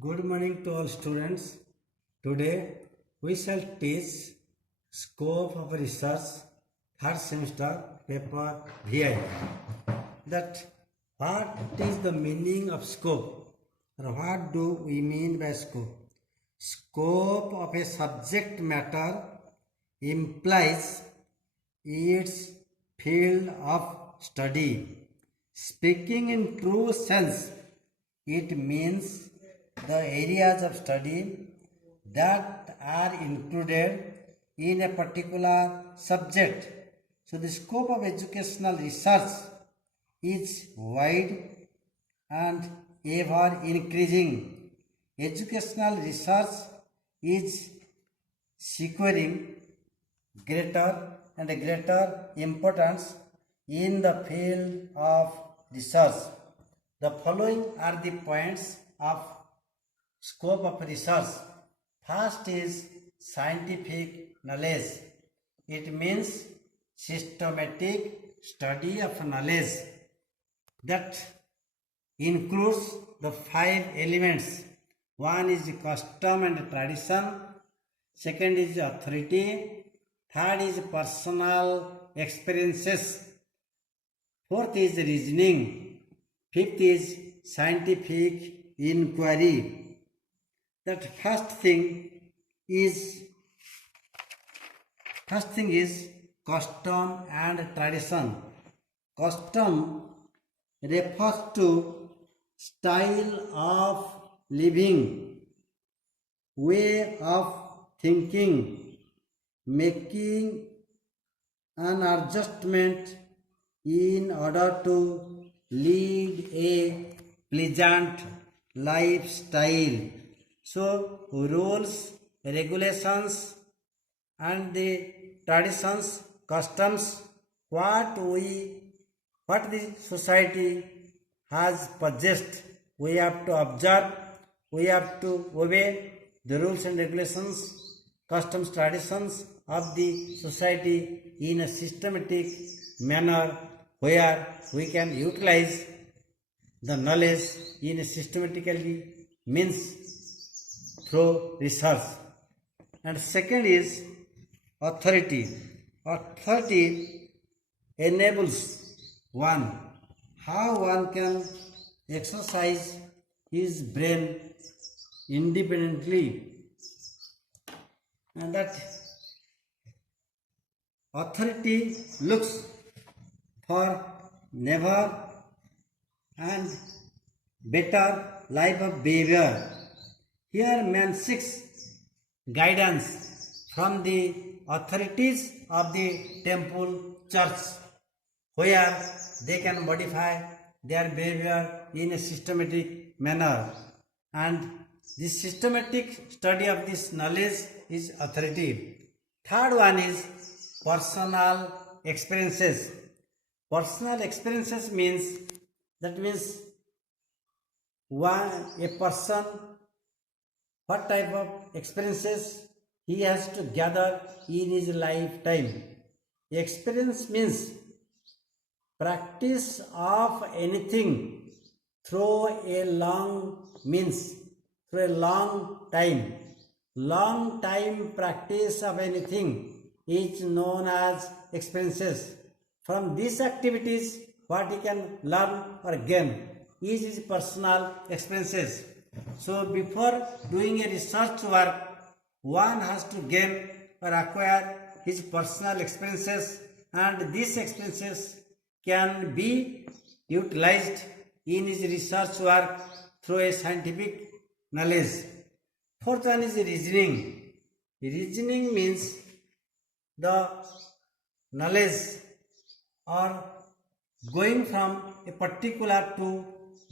Good morning to all students. Today we shall teach scope of research third semester paper VI. That what is the meaning of scope or what do we mean by scope? Scope of a subject matter implies its field of study. Speaking in true sense, it means the areas of study that are included in a particular subject. So the scope of educational research is wide and ever increasing. Educational research is securing greater and greater importance in the field of research. The following are the points of scope of research. First is scientific knowledge. It means systematic study of knowledge that includes the 5 elements. One is custom and tradition, second is authority, third is personal experiences, fourth is reasoning, fifth is scientific inquiry. That first thing is custom and tradition. Custom refers to style of living, way of thinking, making an adjustment in order to lead a pleasant lifestyle. So rules, regulations and the traditions, customs, what the society has possessed, we have to observe, we have to obey the rules and regulations, customs, traditions of the society in a systematic manner where we can utilize the knowledge in a systematically means through research. And second is authority. Authority enables one how one can exercise his brain independently, and that authority looks for never and better life of behavior. Here man seeks guidance from the authorities of the temple church, where they can modify their behavior in a systematic manner, and this systematic study of this knowledge is authority. Third one is personal experiences. Personal experiences means a person, what type of experiences he has to gather in his lifetime. Experience means practice of anything through a long time. Long time practice of anything is known as experiences. From these activities, what he can learn or gain is his personal experiences. So before doing a research work, one has to gain or acquire his personal experiences, and these experiences can be utilized in his research work through a scientific knowledge. Fourth one is reasoning. Reasoning means the knowledge or going from a particular to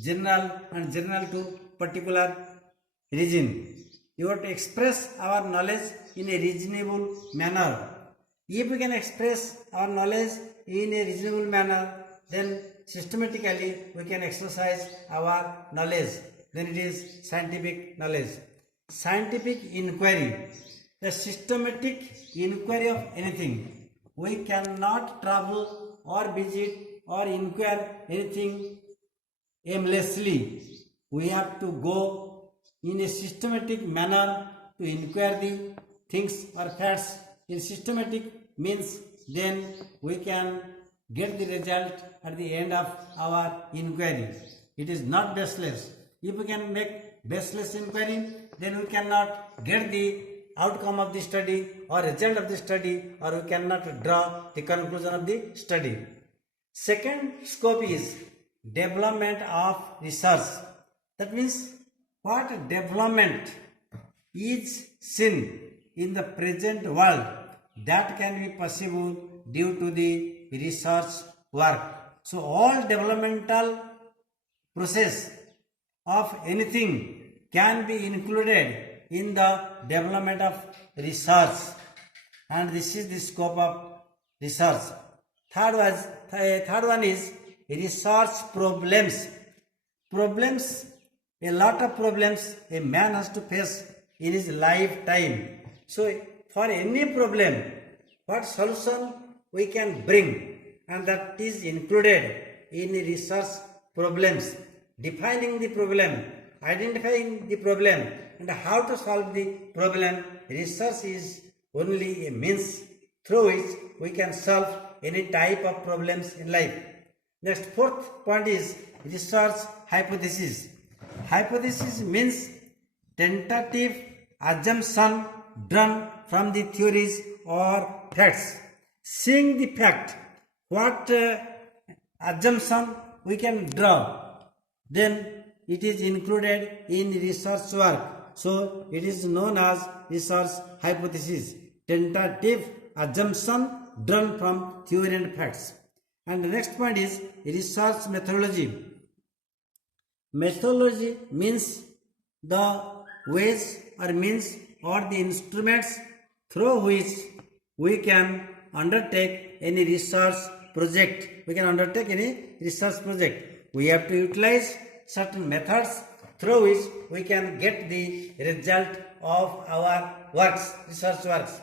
general and general to particular region. You have to express our knowledge in a reasonable manner. If we can express our knowledge in a reasonable manner, then systematically we can exercise our knowledge. Then it is scientific knowledge. Scientific inquiry. The systematic inquiry of anything. We cannot travel or visit or inquire anything aimlessly. We have to go in a systematic manner to inquire the things or facts in systematic means then we can get the result at the end of our inquiry. It is not baseless. If we can make baseless inquiry, then we cannot get the outcome of the study or result of the study, or we cannot draw the conclusion of the study. Second scope is development of research. That means what development is seen in the present world that can be possible due to the research work. So all developmental process of anything can be included in the development of research, and this is the scope of research. Third one is research problems. Problems, a lot of problems a man has to face in his lifetime. So for any problem, what solution we can bring, and that is included in research problems. Defining the problem, identifying the problem, and how to solve the problem. Research is only a means through which we can solve any type of problems in life. Next, fourth point is research hypothesis. Hypothesis means tentative assumption drawn from the theories or facts. Seeing the fact, what assumption we can draw, then it is included in research work. So it is known as research hypothesis, tentative assumption drawn from theory and facts. And the next point is research methodology. Methodology means the ways or means or the instruments through which we can undertake any research project. We have to utilize certain methods through which we can get the result of our works, research works.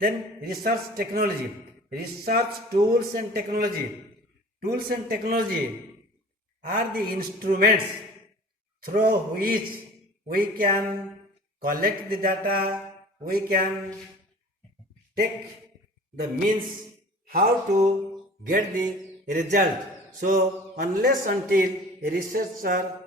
Then research technology, research tools and technology. Tools and technology are the instruments through which we can collect the data, we can take the means how to get the result. So unless until a researcher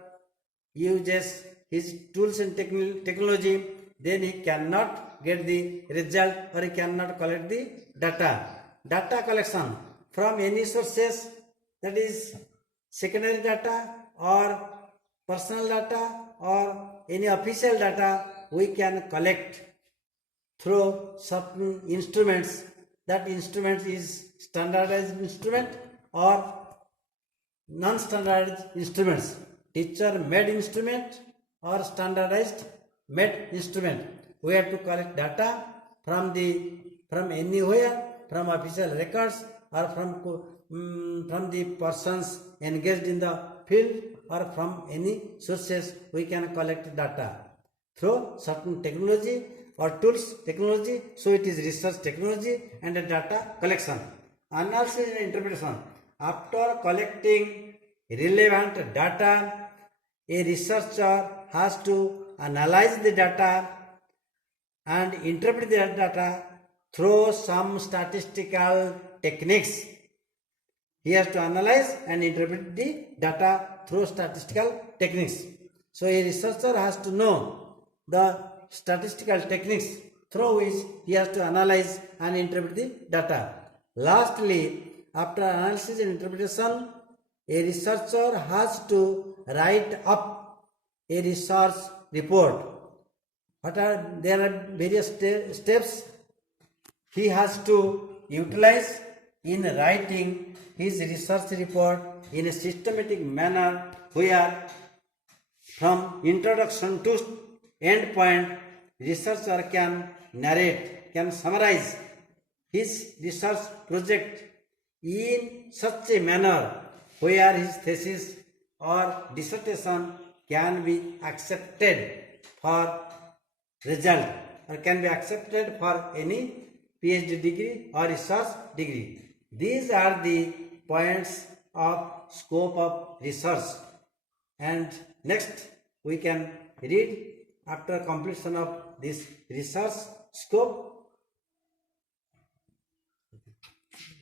uses his tools and technology, then he cannot get the result or he cannot collect the data. Data collection from any sources, that is secondary data or personal data or any official data, we can collect through certain instruments. That instrument is standardized instrument or non-standardized instruments, teacher made instrument or standardized made instrument. We have to collect data from anywhere, from official records or from the persons engaged in the field or from any sources. We can collect data through certain technology or tools technology. So it is research technology and data collection. Analysis and interpretation. After collecting relevant data, a researcher has to analyze the data and interpret the data through some statistical techniques. He has to analyze and interpret the data through statistical techniques. So a researcher has to know the statistical techniques through which he has to analyze and interpret the data. Lastly, after analysis and interpretation, a researcher has to write up a research report. There are various steps he has to utilize in writing his research report in a systematic manner, where from introduction to end point, researcher can narrate, can summarize his research project in such a manner where his thesis or dissertation can be accepted for result or can be accepted for any PhD degree or research degree. These are the points of scope of research. And next we can read after completion of this research scope.